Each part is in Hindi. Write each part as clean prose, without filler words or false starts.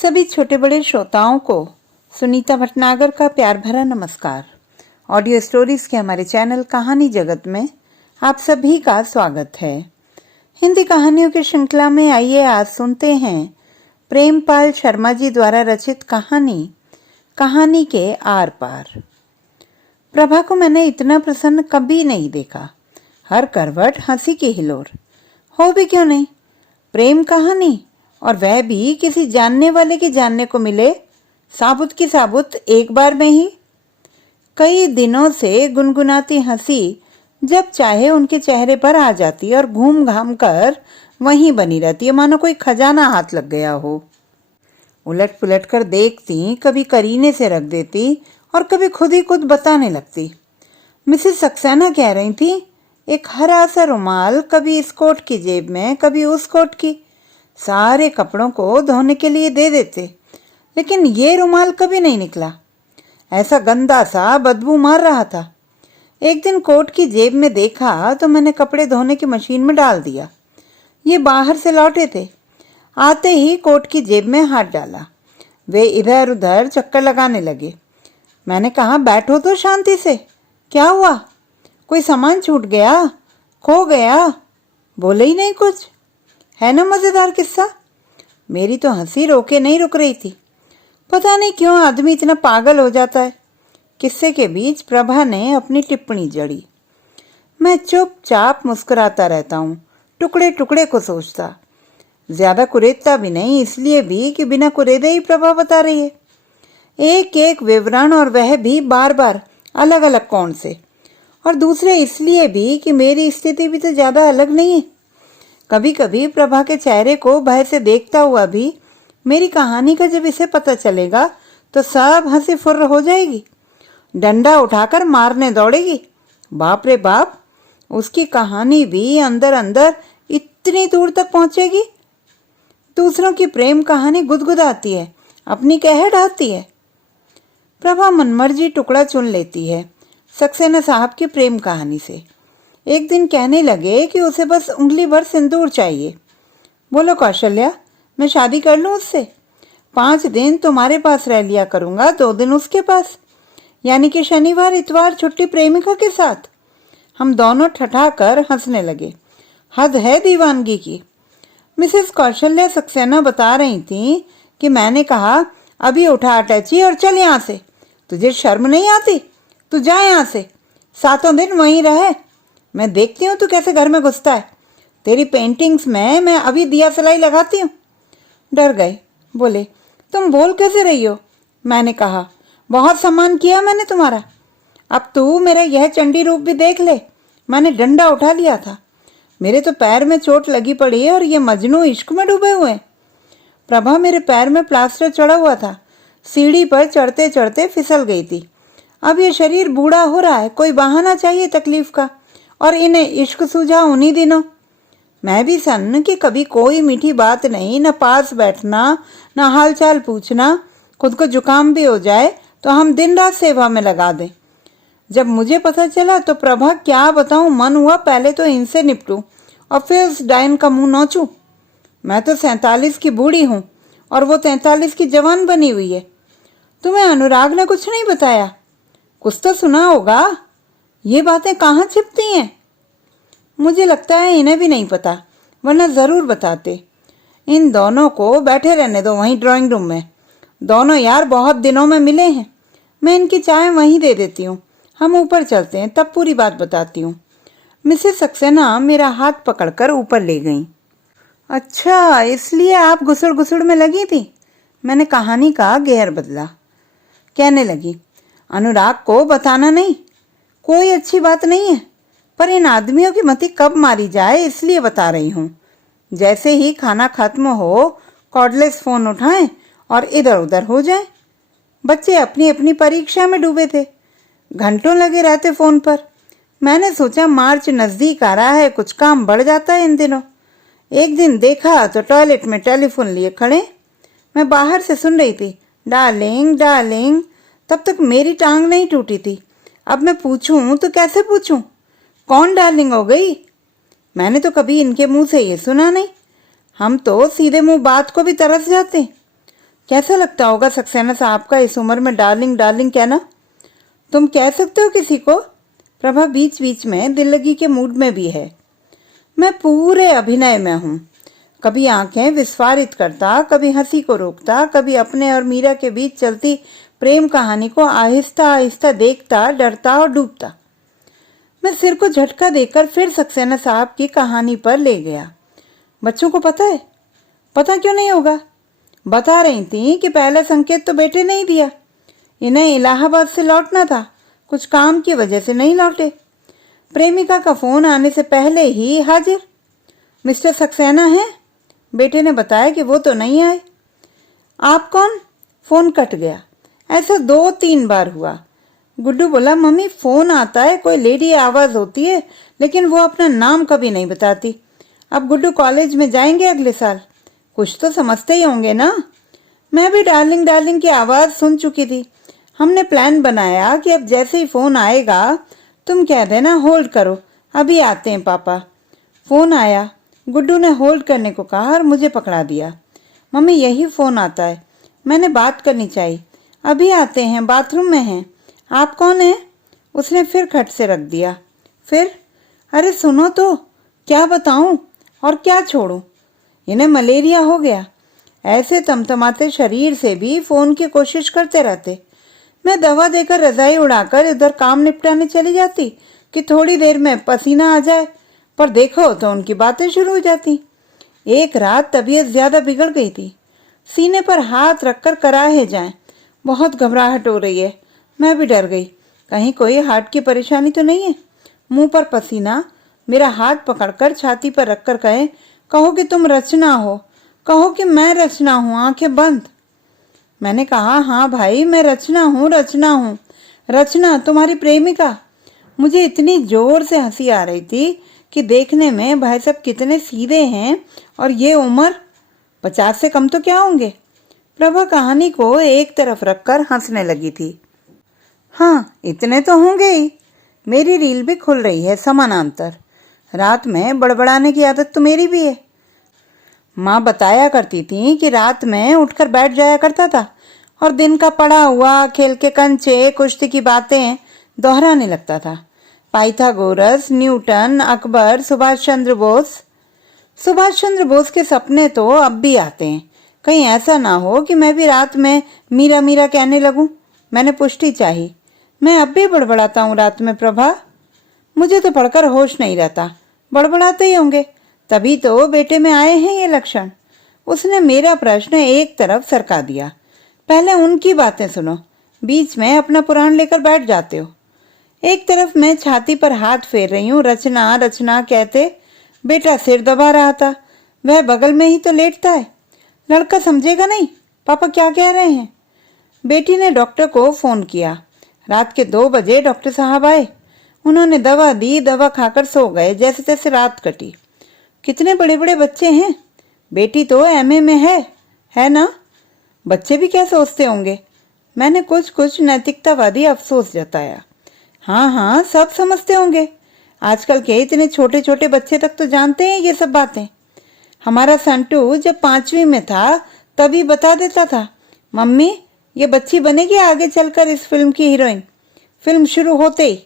सभी छोटे बड़े श्रोताओं को सुनीता भटनागर का प्यार भरा नमस्कार। ऑडियो स्टोरीज के हमारे चैनल कहानी जगत में आप सभी का स्वागत है। हिंदी कहानियों की श्रृंखला में आइए आज सुनते हैं प्रेमपाल शर्मा जी द्वारा रचित कहानी के आर पार। प्रभा को मैंने इतना प्रसन्न कभी नहीं देखा। हर करवट हंसी की हिलोर। हो भी क्यों नहीं, प्रेम कहानी, और वह भी किसी जानने वाले के जानने को मिले, साबुत की साबुत एक बार में ही। कई दिनों से गुनगुनाती हंसी जब चाहे उनके चेहरे पर आ जाती और घूम घाम कर वहीं बनी रहती है, मानो कोई खजाना हाथ लग गया हो। उलट पुलट कर देखती, कभी करीने से रख देती और कभी खुद ही खुद बताने लगती। मिसेस सक्सेना कह रही थी, एक हरा सा रुमाल कभी इस कोट की जेब में, कभी उस कोट की, सारे कपड़ों को धोने के लिए दे देते, लेकिन ये रुमाल कभी नहीं निकला। ऐसा गंदा सा बदबू मार रहा था। एक दिन कोट की जेब में देखा तो मैंने कपड़े धोने की मशीन में डाल दिया। ये बाहर से लौटे थे, आते ही कोट की जेब में हाथ डाला। वे इधर उधर चक्कर लगाने लगे। मैंने कहा, बैठो तो शांति से, क्या हुआ? कोई सामान छूट गया, खो गया? बोले ही नहीं कुछ। है ना मजेदार किस्सा? मेरी तो हंसी रोके नहीं रुक रही थी। पता नहीं क्यों आदमी इतना पागल हो जाता है। किस्से के बीच प्रभा ने अपनी टिप्पणी जड़ी। मैं चुपचाप मुस्कुराता रहता हूँ, टुकड़े टुकड़े को सोचता। ज्यादा कुरेदता भी नहीं, इसलिए भी कि बिना कुरेदे ही प्रभा बता रही है, एक एक विवरण, और वह भी बार बार अलग अलग कोण से। और दूसरे इसलिए भी कि मेरी स्थिति भी तो ज्यादा अलग नहीं है। कभी कभी प्रभा के चेहरे को भय से देखता हुआ भी मेरी कहानी का जब इसे पता चलेगा तो सब हंसी फुर्र हो जाएगी, डंडा उठाकर मारने दौड़ेगी। बाप रे बाप, उसकी कहानी भी अंदर अंदर इतनी दूर तक पहुंचेगी। दूसरों की प्रेम कहानी गुदगुदाती है, अपनी कह ढाती है। प्रभा मनमर्जी टुकड़ा चुन लेती है सक्सेना साहब की प्रेम कहानी से। एक दिन कहने लगे कि उसे बस उंगली भर सिंदूर चाहिए। बोलो कौशल्या, मैं शादी कर लूं उससे? 5 दिन तुम्हारे पास रह लिया करूंगा, 2 दिन उसके पास, यानी कि शनिवार इतवार छुट्टी प्रेमिका के साथ। हम दोनों ठठाकर हंसने लगे। हद है दीवानगी की। मिसेस कौशल्या सक्सेना बता रही थी कि मैंने कहा, अभी उठा अटैची और चल यहाँ से। तुझे शर्म नहीं आती? तू जा यहाँ से, 7 दिन वहीं रहे। मैं देखती हूँ तू कैसे घर में घुसता है। तेरी पेंटिंग्स में मैं अभी दिया सलाई लगाती हूँ। डर गए, बोले, तुम बोल कैसे रही हो? मैंने कहा, बहुत सम्मान किया मैंने तुम्हारा। अब तू मेरा यह चंडी रूप भी देख ले। मैंने डंडा उठा लिया था, मेरे तो पैर में चोट लगी पड़ी है और ये मजनू इश्क में डूबे हुए। प्रभा मेरे पैर में प्लास्टर चढ़ा हुआ था, सीढ़ी पर चढ़ते चढ़ते फिसल गई थी। अब ये शरीर बूढ़ा हो रहा है, कोई बहाना चाहिए तकलीफ का, और इन्हें इश्क सूझा उन्हीं दिनों। मैं भी सन्न कि कभी कोई मीठी बात नहीं, न पास बैठना, न हालचाल पूछना। खुद को जुकाम भी हो जाए तो हम दिन रात सेवा में लगा दें। जब मुझे पता चला तो प्रभा क्या बताऊं, मन हुआ पहले तो इनसे निपटूं और फिर उस डायन का मुंह नोचूं। मैं तो 47 की बूढ़ी हूं और वो 43 की जवान बनी हुई है। तुम्हें अनुराग ने कुछ नहीं बताया? कुछ तो सुना होगा। ये बातें कहाँ छिपती हैं? मुझे लगता है इन्हें भी नहीं पता, वरना जरूर बताते। इन दोनों को बैठे रहने दो वहीं ड्राइंग रूम में। दोनों यार बहुत दिनों में मिले हैं। मैं इनकी चाय वहीं दे देती हूँ, हम ऊपर चलते हैं, तब पूरी बात बताती हूँ। मिसेस सक्सेना मेरा हाथ पकड़कर ऊपर ले गईं। अच्छा, इसलिए आप गुसुड़ गुसुड़ में लगी थी? मैंने कहानी का गेर बदला। कहने लगी, अनुराग को बताना नहीं, कोई अच्छी बात नहीं है, पर इन आदमियों की मति कब मारी जाए इसलिए बता रही हूँ। जैसे ही खाना खत्म हो, कॉर्डलेस फोन उठाएं और इधर उधर हो जाएं। बच्चे अपनी अपनी परीक्षा में डूबे थे, घंटों लगे रहते फोन पर। मैंने सोचा मार्च नजदीक आ रहा है, कुछ काम बढ़ जाता है इन दिनों। एक दिन देखा तो टॉयलेट में टेलीफोन लिए खड़े। मैं बाहर से सुन रही थी, डार्लिंग डार्लिंग। तब तक मेरी टांग नहीं टूटी थी। अब मैं पूछूं तो कैसे पूछूं? कौन डार्लिंग हो गई? मैंने तो कभी इनके मुंह से ये सुना नहीं। हम तो सीधे मुंह बात को भी तरस जाते। कैसा लगता होगा सक्सेना साहब का इस उम्र में डार्लिंग डार्लिंग कहना? तुम कह सकते हो किसी को? प्रभा बीच बीच में दिल लगी के मूड में भी है। मैं पूरे अभिनय में हूँ। कभी आंखें विस्फारित करता, कभी हंसी को रोकता, कभी अपने और मीरा के बीच चलती प्रेम कहानी को आहिस्ता आहिस्ता देखता, डरता और डूबता। मैं सिर को झटका देकर फिर सक्सेना साहब की कहानी पर ले गया। बच्चों को पता है? पता क्यों नहीं होगा? बता रही थी कि पहला संकेत तो बेटे ने ही दिया। इन्हें इलाहाबाद से लौटना था, कुछ काम की वजह से नहीं लौटे। प्रेमिका का फोन आने से पहले ही हाजिर। मिस्टर सक्सेना हैं? बेटे ने बताया कि वो तो नहीं आए। आप कौन? फोन कट गया। ऐसा 2-3 बार हुआ। गुड्डू बोला, मम्मी फोन आता है, कोई लेडी आवाज होती है, लेकिन वो अपना नाम कभी नहीं बताती। अब गुड्डू कॉलेज में जाएंगे अगले साल, कुछ तो समझते ही होंगे ना। मैं भी डार्लिंग डार्लिंग की आवाज सुन चुकी थी। हमने प्लान बनाया कि अब जैसे ही फोन आएगा तुम कह देना होल्ड करो, अभी आते हैं पापा। फोन आया। गुड्डू ने होल्ड करने को कहा और मुझे पकड़ा दिया। मम्मी यही फोन आता है, मैंने बात करनी चाहिए। अभी आते हैं, बाथरूम में हैं। आप कौन हैं? उसने फिर खट से रख दिया। फिर? अरे सुनो तो, क्या बताऊं और क्या छोड़ूं? इन्हें मलेरिया हो गया। ऐसे तमतमाते शरीर से भी फोन की कोशिश करते रहते। मैं दवा देकर रजाई उड़ाकर इधर काम निपटाने चली जाती कि थोड़ी देर में पसीना आ जाए, पर देखो तो उनकी बातें शुरू हो जाती। एक रात तबीयत ज्यादा बिगड़ गई थी। सीने पर हाथ रखकर कराहे जाएं। बहुत घबराहट हो रही है। मैं भी डर गई, कहीं कोई हार्ट की परेशानी तो नहीं है। मुंह पर पसीना। मेरा हाथ पकड़कर छाती पर रखकर कहे, कहो कि तुम रचना हो, कहो कि मैं रचना हूं, आंखें बंद। मैंने कहा, हाँ भाई मैं रचना हूँ, रचना हूँ, रचना तुम्हारी प्रेमिका। मुझे इतनी जोर से हंसी आ रही थी कि देखने में भाई साहब कितने सीधे हैं, और ये उम्र 50 से कम तो क्या होंगे। प्रभा कहानी को एक तरफ रखकर हंसने लगी थी। हाँ इतने तो होंगे ही। मेरी रील भी खुल रही है समानांतर। रात में बड़बड़ाने की आदत तो मेरी भी है। माँ बताया करती थी कि रात में उठकर बैठ जाया करता था और दिन का पड़ा हुआ खेल के कंचे कुश्ती की बातें दोहराने लगता था। Pythagoras, Newton, Akbar, Subhash Chandra Bose. सुभाष चंद्र बोस के सपने तो अब भी आते हैं। कहीं ऐसा ना हो कि मैं भी रात में मीरा मीरा कहने लगूं। मैंने पुष्टि चाही। मैं अब भी बड़बड़ाता हूँ रात में प्रभा। मुझे तो पढ़कर होश नहीं रहता। बड़बड़ाते ही होंगे, तभी तो बेटे में आए हैं ये लक्षण। उसने मेरा प्रश्न एक तरफ सरका दिया। पहले उनकी बातें सुनो, बीच में अपना पुराण लेकर बैठ जाते हो। एक तरफ मैं छाती पर हाथ फेर रही हूँ, रचना रचना कहते। बेटा सिर दबा रहा था। वह बगल में ही तो लेटता है। लड़का समझेगा नहीं पापा क्या कह रहे हैं। बेटी ने डॉक्टर को फोन किया। रात के 2 बजे डॉक्टर साहब आए। उन्होंने दवा दी, दवा खाकर सो गए। जैसे तैसे रात कटी। कितने बड़े बड़े बच्चे हैं। बेटी तो एमए में है ना? बच्चे भी क्या सोचते होंगे। मैंने कुछ कुछ नैतिकतावादी अफसोस जताया। हाँ हाँ सब समझते होंगे। आजकल के इतने छोटे छोटे बच्चे तक तो जानते हैं ये सब बातें। हमारा संटू जब 5वीं में था तभी बता देता था, मम्मी ये बच्ची बनेगी आगे चलकर इस फिल्म की हीरोइन। फिल्म शुरू होते ही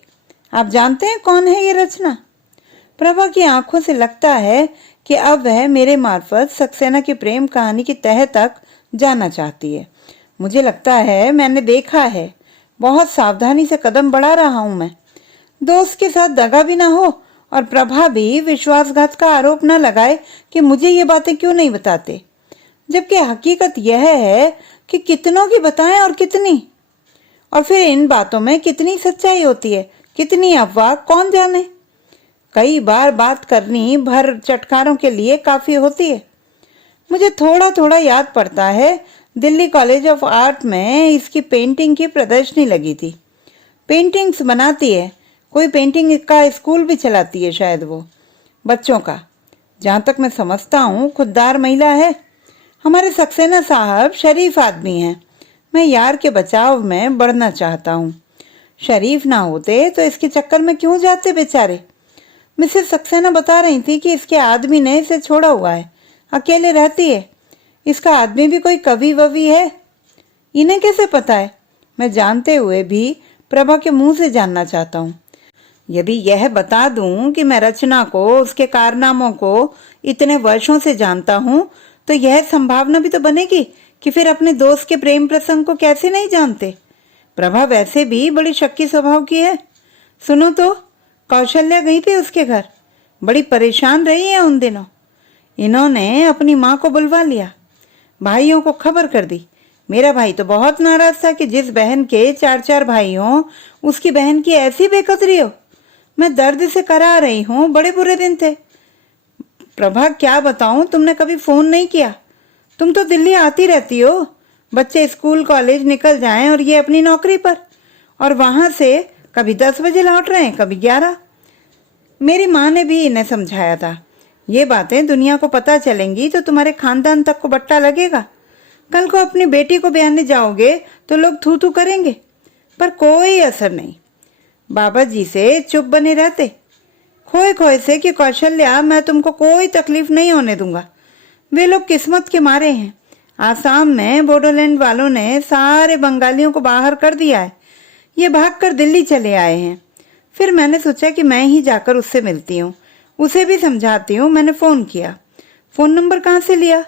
आप जानते हैं कौन है ये रचना? प्रभा की आंखों से लगता है कि अब वह मेरे मार्फत सक्सेना की प्रेम कहानी की तह तक जाना चाहती है। मुझे लगता है मैंने देखा है। बहुत सावधानी से कदम बढ़ा रहा हूं मैं। दोस्त के साथ दगा भी ना हो और प्रभा भी विश्वासघात का आरोप न लगाए कि मुझे ये बातें क्यों नहीं बताते, जबकि हकीकत यह है कि कितनों की बताएं और कितनी, और फिर इन बातों में कितनी सच्चाई होती है, कितनी अफवाह, कौन जाने। कई बार बात करनी भर चटकारों के लिए काफी होती है। मुझे थोड़ा थोड़ा याद पड़ता है, दिल्ली कॉलेज ऑफ आर्ट में इसकी पेंटिंग की प्रदर्शनी लगी थी। पेंटिंग्स बनाती है, कोई पेंटिंग का स्कूल भी चलाती है शायद वो, बच्चों का। जहाँ तक मैं समझता हूँ खुददार महिला है। हमारे सक्सेना साहब शरीफ आदमी हैं। मैं यार के बचाव में बढ़ना चाहता हूँ। शरीफ ना होते तो इसके चक्कर में क्यों जाते बेचारे। मिसेस सक्सेना बता रही थी कि इसके आदमी ने इसे छोड़ा हुआ है, अकेले रहती है। इसका आदमी भी कोई कवि ववि है इन्हें कैसे पता है? मैं जानते हुए भी प्रभा के मुंह से जानना चाहता हूँ। यदि यह बता दूं कि मैं रचना को, उसके कारनामों को इतने वर्षों से जानता हूँ, तो यह संभावना भी तो बनेगी कि फिर अपने दोस्त के प्रेम प्रसंग को कैसे नहीं जानते। प्रभा वैसे भी बड़ी शक्की स्वभाव की है। सुनो तो, कौशल्या गई थी उसके घर, बड़ी परेशान रही है उन दिनों। इन्होंने अपनी माँ को बुलवा लिया, भाइयों को खबर कर दी। मेरा भाई तो बहुत नाराज था कि जिस बहन के 4-4 भाई हों, उसकी बहन की ऐसी बेकदरी हो। मैं दर्द से करा रही हूँ, बड़े बुरे दिन थे। प्रभा क्या बताऊं, तुमने कभी फोन नहीं किया। तुम तो दिल्ली आती रहती हो, बच्चे स्कूल कॉलेज निकल जाएं और ये अपनी नौकरी पर, और वहां से कभी 10 बजे लौट रहे हैं, कभी 11। मेरी माँ ने भी इन्हें समझाया था, ये बातें दुनिया को पता चलेंगी तो तुम्हारे खानदान तक को बट्टा लगेगा। कल को अपनी बेटी को ब्याने जाओगे तो लोग थू थू करेंगे, पर कोई असर नहीं। बाबा जी से चुप बने रहते, खोए खोए से कि कौशल्या, मैं तुमको कोई तकलीफ नहीं होने दूंगा। वे लोग किस्मत के मारे हैं। आसाम में बोडोलैंड वालों ने सारे बंगालियों को बाहर कर दिया है। ये भागकर दिल्ली चले आए हैं। फिर मैंने सोचा कि मैं ही जाकर उससे मिलती हूँ, उसे भी समझाती हूँ। मैंने फ़ोन किया। फ़ोन नंबर कहाँ से लिया?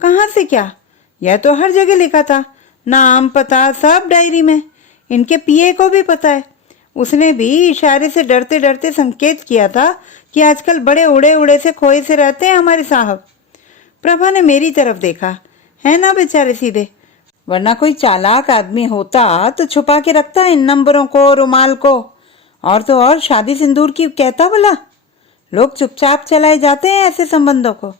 कहाँ से क्या, यह तो हर जगह लिखा था, नाम पता सब डायरी में। इनके पीए को भी पता है। उसने भी इशारे से डरते डरते संकेत किया था कि आजकल बड़े उड़े उड़े से खोए से रहते हैं हमारे साहब। प्रभा ने मेरी तरफ देखा, है ना बेचारे सीधे, वरना कोई चालाक आदमी होता तो छुपा के रखता इन नंबरों को, रुमाल को। और तो और शादी सिंदूर की कहता भला, लोग चुपचाप चलाए जाते हैं ऐसे संबंधों को।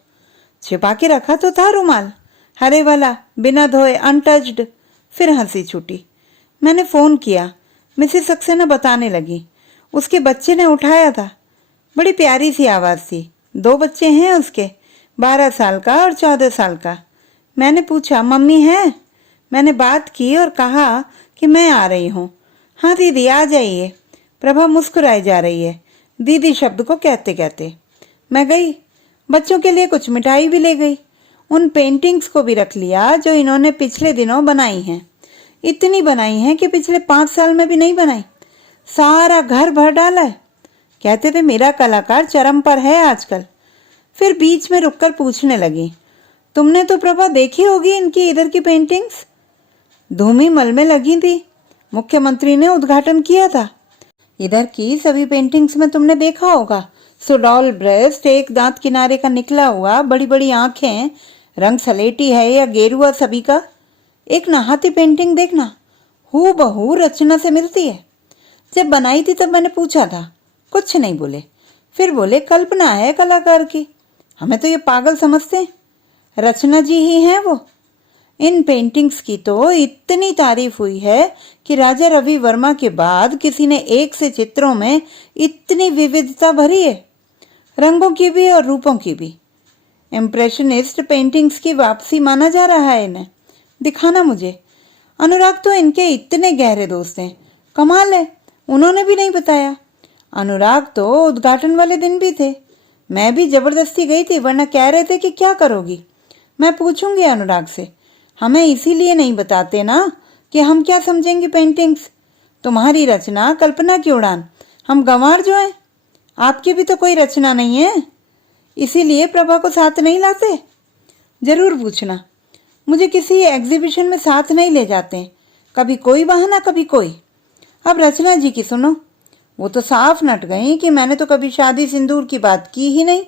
छिपा के रखा तो था रुमाल, हरे वाला, बिना धोए, अनटच्ड। फिर हंसी छूटी। मैंने फ़ोन किया। मिसेस सक्सेना बताने लगी, उसके बच्चे ने उठाया था। बड़ी प्यारी सी आवाज़ थी। 2 बच्चे हैं उसके, 12 साल का और 14 साल का। मैंने पूछा, मम्मी है? मैंने बात की और कहा कि मैं आ रही हूँ। हाँ दीदी आ जाइए। प्रभा मुस्कुराई जा रही है, दीदी शब्द को कहते कहते। मैं गई, बच्चों के लिए कुछ मिठाई भी ले गई। उन पेंटिंग्स को भी रख लिया जो इन्होंने पिछले दिनों बनाई हैं। इतनी बनाई हैं कि पिछले 5 साल में भी नहीं बनाई। सारा घर भर डाला है। कहते थे मेरा कलाकार चरम पर है आजकल। फिर बीच में रुककर पूछने लगी, तुमने तो प्रभा देखी होगी इनकी इधर की पेंटिंग्स? धूमी मल में लगी थी, मुख्यमंत्री ने उद्घाटन किया था। इधर की सभी पेंटिंग्स में तुमने देखा होगा, सुडॉल ब्रेस्ट, एक दांत किनारे का निकला हुआ, बड़ी बड़ी आंखें, रंग सलेटी है या गेरुआ सभी का। एक नहाती पेंटिंग देखना, हूबहू रचना से मिलती है। जब बनाई थी तब मैंने पूछा था, कुछ नहीं बोले। फिर बोले कल्पना है कलाकार की, हमें तो ये पागल समझते हैं, रचना जी ही हैं वो। इन पेंटिंग्स की तो इतनी तारीफ हुई है कि राजा रवि वर्मा के बाद किसी ने एक से चित्रों में इतनी विविधता भरी है, रंगों की भी और रूपों की भी। इम्प्रेशनिस्ट पेंटिंग्स की वापसी माना जा रहा है इन्हें। दिखाना मुझे। अनुराग तो इनके इतने गहरे दोस्त हैं, कमाल है, उन्होंने भी नहीं बताया। अनुराग तो उद्घाटन वाले दिन भी थे। मैं भी जबरदस्ती गई थी, वरना कह रहे थे कि क्या करोगी। मैं पूछूंगी अनुराग से। हमें इसीलिए नहीं बताते ना कि हम क्या समझेंगे पेंटिंग्स। तुम्हारी रचना कल्पना की उड़ान, हम गंवार जो हैं। आपकी भी तो कोई रचना नहीं है, इसीलिए प्रभा को साथ नहीं लाते। जरूर पूछना, मुझे किसी एग्जीबिशन में साथ नहीं ले जाते, कभी कोई बहाना कभी कोई। अब रचना जी की सुनो, वो तो साफ नट गई कि मैंने तो कभी शादी सिंदूर की बात की ही नहीं।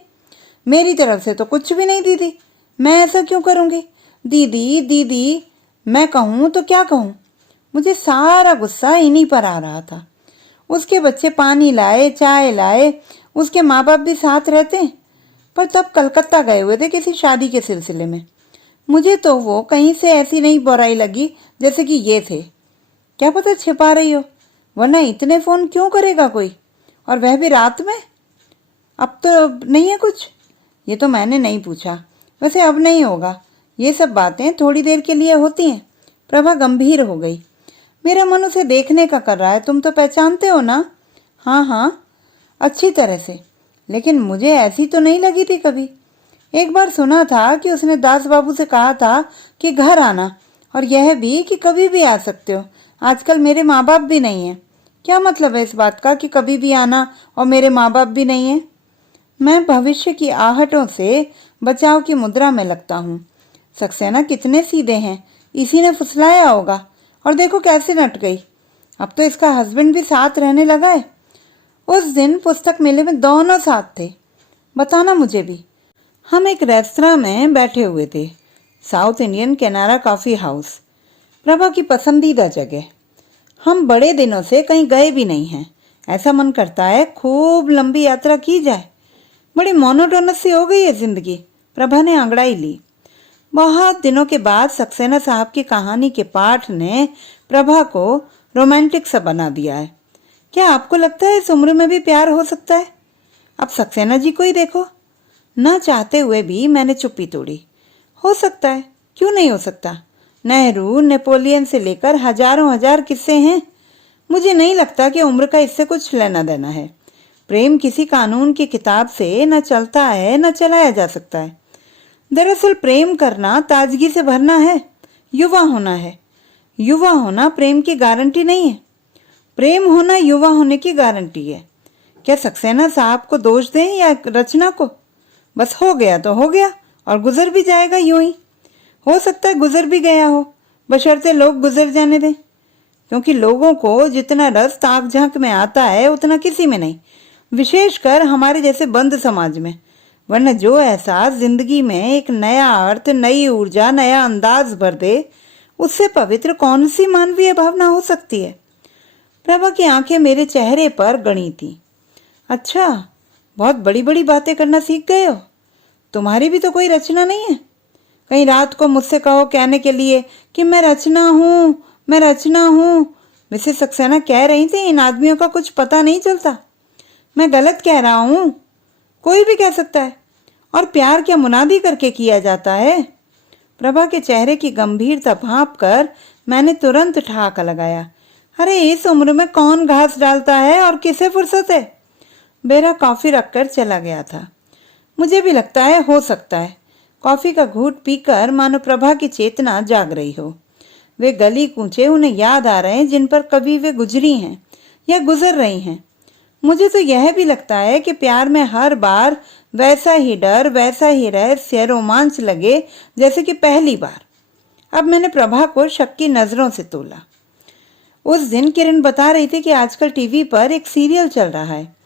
मेरी तरफ से तो कुछ भी नहीं दीदी, मैं ऐसा क्यों करूँगी। दीदी दीदी मैं कहूँ तो क्या कहूँ। मुझे सारा गुस्सा इन्हीं पर आ रहा था। उसके बच्चे पानी लाए, चाय लाए, उसके माँ बाप भी साथ रहते, पर तब कलकत्ता गए हुए थे किसी शादी के सिलसिले में। मुझे तो वो कहीं से ऐसी नहीं बुराई लगी जैसे कि ये थे। क्या पता छिपा रही हो, वरना इतने फ़ोन क्यों करेगा कोई, और वह भी रात में। अब तो नहीं है कुछ, ये तो मैंने नहीं पूछा। वैसे अब नहीं होगा, ये सब बातें थोड़ी देर के लिए होती हैं। प्रभा गंभीर हो गई। मेरा मन उसे देखने का कर रहा है, तुम तो पहचानते हो ना? हाँ हाँ, अच्छी तरह से, लेकिन मुझे ऐसी तो नहीं लगी थी कभी। एक बार सुना था कि उसने दास बाबू से कहा था कि घर आना, और यह भी कि कभी भी आ सकते हो। आजकल मेरे माँ बाप भी नहीं हैं। क्या मतलब है इस बात का कि कभी भी आना और मेरे माँ बाप भी नहीं हैं? मैं भविष्य की आहटों से बचाव की मुद्रा में लगता हूँ। सक्सेना कितने सीधे हैं, इसी ने फुसलाया होगा। और देखो कैसे नट गई। अब तो इसका हस्बैंड भी साथ रहने लगा है। उस दिन पुस्तक मेले में दोनों साथ थे। बताना मुझे भी। हम एक रेस्तरां में बैठे हुए थे, south Indian Canara coffee house, Prabha की पसंदीदा जगह। हम बड़े दिनों से कहीं गए भी नहीं हैं। ऐसा मन करता है खूब लंबी यात्रा की जाए। बड़ी मोनोटोनस सी हो गई है जिंदगी। प्रभा ने अंगड़ाई ली। बहुत दिनों के बाद सक्सेना साहब की कहानी के पाठ ने प्रभा को रोमांटिक सा बना दिया है। क्या आपको लगता है इस उम्र में भी प्यार हो सकता है? अब सक्सेना जी को ही देखो। न चाहते हुए भी मैंने चुप्पी तोड़ी। हो सकता है, क्यों नहीं हो सकता? नेहरू, नेपोलियन से लेकर हजारों हजार किस्से हैं। मुझे नहीं लगता कि उम्र का इससे कुछ लेना देना है। प्रेम किसी कानून की किताब से न चलता है न चलाया जा सकता है। दरअसल प्रेम करना ताजगी से भरना है, युवा होना है। युवा होना प्रेम की गारंटी नहीं है। प्रेम होना युवा होने की गारंटी है। क्या सक्सेना साहब को दोष दें या रचना को? बस हो गया तो हो गया और गुजर भी जाएगा यूं ही। हो सकता है गुजर भी गया हो, बशर्ते लोग गुजर जाने दें। क्योंकि लोगों को जितना रस ताक झांक में आता है उतना किसी में नहीं, विशेषकर हमारे जैसे बंद समाज में। वरना जो एहसास जिंदगी में एक नया अर्थ, नई ऊर्जा, नया अंदाज भर दे, उससे पवित्र कौन सी मानवीय भावना हो सकती है? प्रभा की आंखें मेरे चेहरे पर गड़ी थी। अच्छा, बहुत बड़ी बड़ी बातें करना सीख गए हो। तुम्हारी भी तो कोई रचना नहीं है? कहीं रात को मुझसे कहो कहने के लिए कि मैं रचना हूँ, मैं रचना हूँ। मिसेस सक्सेना कह रही थी इन आदमियों का कुछ पता नहीं चलता। मैं गलत कह रहा हूँ? कोई भी कह सकता है। और प्यार क्या मुनादी करके किया जाता है? प्रभा के चेहरे की गंभीरता भांप कर मैंने तुरंत ठहाका लगाया। अरे इस उम्र में कौन घास डालता है और किसे फुर्सत है? बेरा कॉफी रखकर चला गया था। मुझे भी लगता है हो सकता है। कॉफी का घूंट पीकर मानो प्रभा की चेतना जाग रही हो। वे गली कूचे उन्हें याद आ रहे हैं जिन पर कभी वे गुजरी हैं या गुजर रही हैं। मुझे तो यह भी लगता है कि प्यार में हर बार वैसा ही डर, वैसा ही रहस्य, रोमांच लगे जैसे कि पहली बार। अब मैंने प्रभा को शक की नजरों से तोला। उस दिन किरण बता रही थी कि आजकल टीवी पर एक सीरियल चल रहा है।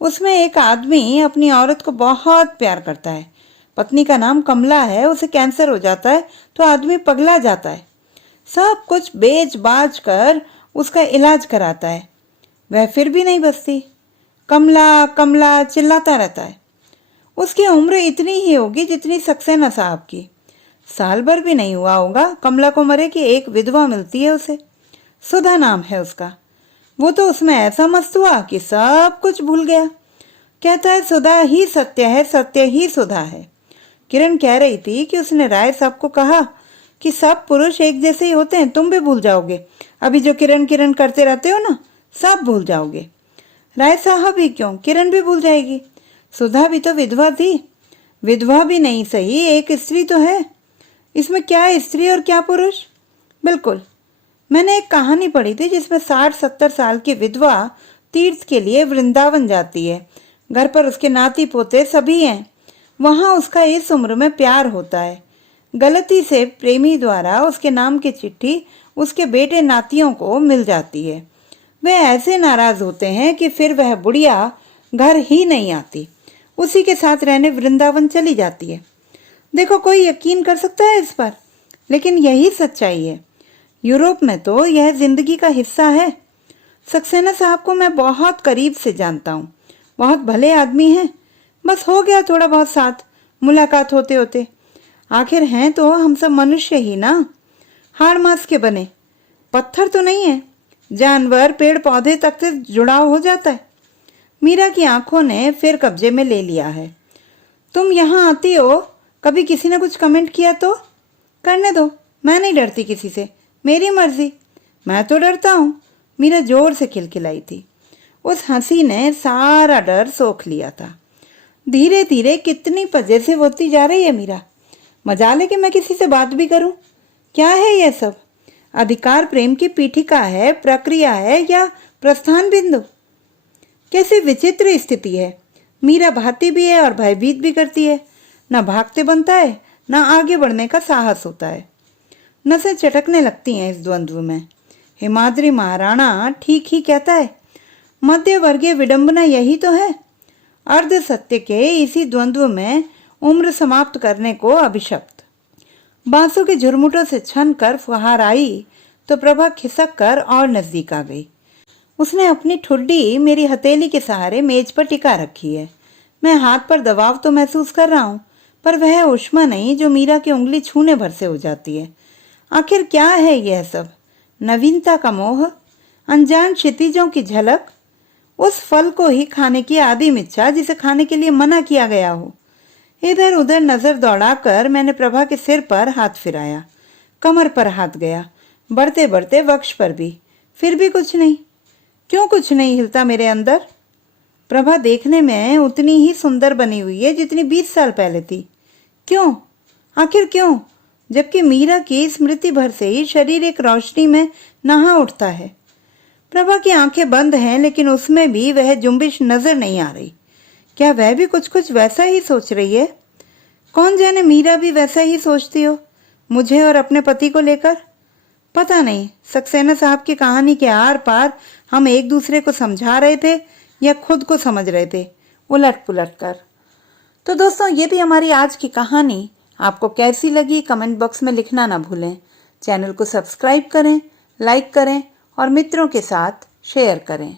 उसमें एक आदमी अपनी औरत को बहुत प्यार करता है। पत्नी का नाम कमला है। उसे कैंसर हो जाता है तो आदमी पगला जाता है। सब कुछ बेच बाच कर उसका इलाज कराता है। वह फिर भी नहीं बचती। कमला कमला चिल्लाता रहता है। उसकी उम्र इतनी ही होगी जितनी सक्सेना साहब की। साल भर भी नहीं हुआ होगा कमला को मरे कि एक विधवा मिलती है उसे। सुधा नाम है उसका। वो तो उसमें ऐसा मस्त हुआ कि सब कुछ भूल गया। कहता है सुधा ही सत्य है, सत्य ही सुधा है। किरण कह रही थी कि उसने राय साहब को कहा कि सब पुरुष एक जैसे ही होते हैं, तुम भी भूल जाओगे। अभी जो किरण किरण करते रहते हो ना, सब भूल जाओगे। राय साहब ही क्यों, किरण भी भूल जाएगी। सुधा भी तो विधवा थी। विधवा भी नहीं सही, एक स्त्री तो है। इसमें क्या स्त्री और क्या पुरुष? बिल्कुल। मैंने एक कहानी पढ़ी थी जिसमें 60-70 साल की विधवा तीर्थ के लिए वृंदावन जाती है। घर पर उसके नाती पोते सभी हैं। वहां उसका इस उम्र में प्यार होता है। गलती से प्रेमी द्वारा उसके नाम की चिट्ठी उसके बेटे नातियों को मिल जाती है। वे ऐसे नाराज होते हैं कि फिर वह बुढ़िया घर ही नहीं आती, उसी के साथ रहने वृंदावन चली जाती है। देखो, कोई यकीन कर सकता है इस पर, लेकिन यही सच्चाई है। यूरोप में तो यह जिंदगी का हिस्सा है। सक्सेना साहब को मैं बहुत करीब से जानता हूँ। बहुत भले आदमी हैं। बस हो गया थोड़ा बहुत साथ मुलाकात होते होते। आखिर हैं तो हम सब मनुष्य ही ना, हाड़ मांस के बने। पत्थर तो नहीं है। जानवर पेड़ पौधे तक से जुड़ाव हो जाता है। मीरा की आंखों ने फिर कब्जे में ले लिया है। तुम यहाँ आती हो, कभी किसी ने कुछ कमेंट किया तो? करने दो, मैं नहीं डरती किसी से, मेरी मर्जी। मैं तो डरता हूँ। मीरा जोर से खिलखिलाई थी। उस हंसी ने सारा डर सोख लिया था। धीरे धीरे कितनी पजेसिव होती जा रही है मीरा। मजाल है कि मैं किसी से बात भी करूं। क्या है यह सब? अधिकार प्रेम की पीठिका है, प्रक्रिया है या प्रस्थान बिंदु? कैसी विचित्र स्थिति है। मीरा भागती भी है और भयभीत भी करती है। न भागते बनता है, न आगे बढ़ने का साहस होता है। नसें चटकने लगती हैं इस द्वंद्व में। हिमाद्री महाराणा ठीक ही कहता है, मध्य वर्गीय विडंबना यही तो है। अर्ध सत्य के इसी द्वंद्व में उम्र समाप्त करने को अभिशप्त। बांसों के झुरमुटों से छन कर फुहार आई तो प्रभा खिसक कर और नजदीक आ गई। उसने अपनी ठुड्डी मेरी हथेली के सहारे मेज पर टिका रखी है। मैं हाथ पर दबाव तो महसूस कर रहा हूँ, पर वह ऊष्मा नहीं जो मीरा की उंगली छूने भर से हो जाती है। आखिर क्या है यह सब? नवीनता का मोह, अनजान क्षितिजों की झलक, उस फल को ही खाने की आदिम इच्छा जिसे खाने के लिए मना किया गया हो। इधर उधर नजर दौड़ाकर मैंने प्रभा के सिर पर हाथ फिराया, कमर पर हाथ गया, बढ़ते बढ़ते वक्ष पर भी, फिर भी कुछ नहीं। क्यों कुछ नहीं हिलता मेरे अंदर? प्रभा देखने में उतनी ही सुंदर बनी हुई है जितनी 20 साल पहले थी। क्यों? आखिर क्यों? जबकि मीरा की स्मृति भर से ही शरीर एक रोशनी में नहा उठता है। प्रभा की आंखें बंद हैं, लेकिन उसमें भी वह जुम्बिश नजर नहीं आ रही। क्या वह भी कुछ कुछ वैसा ही सोच रही है? कौन जाने मीरा भी वैसा ही सोचती हो, मुझे और अपने पति को लेकर। पता नहीं सक्सेना साहब की कहानी के आर पार हम एक दूसरे को समझा रहे थे या खुद को समझ रहे थे, उलट पुलट कर। तो दोस्तों, ये थी हमारी आज की कहानी। आपको कैसी लगी कमेंट बॉक्स में लिखना ना भूलें। चैनल को सब्सक्राइब करें, लाइक करें और मित्रों के साथ शेयर करें।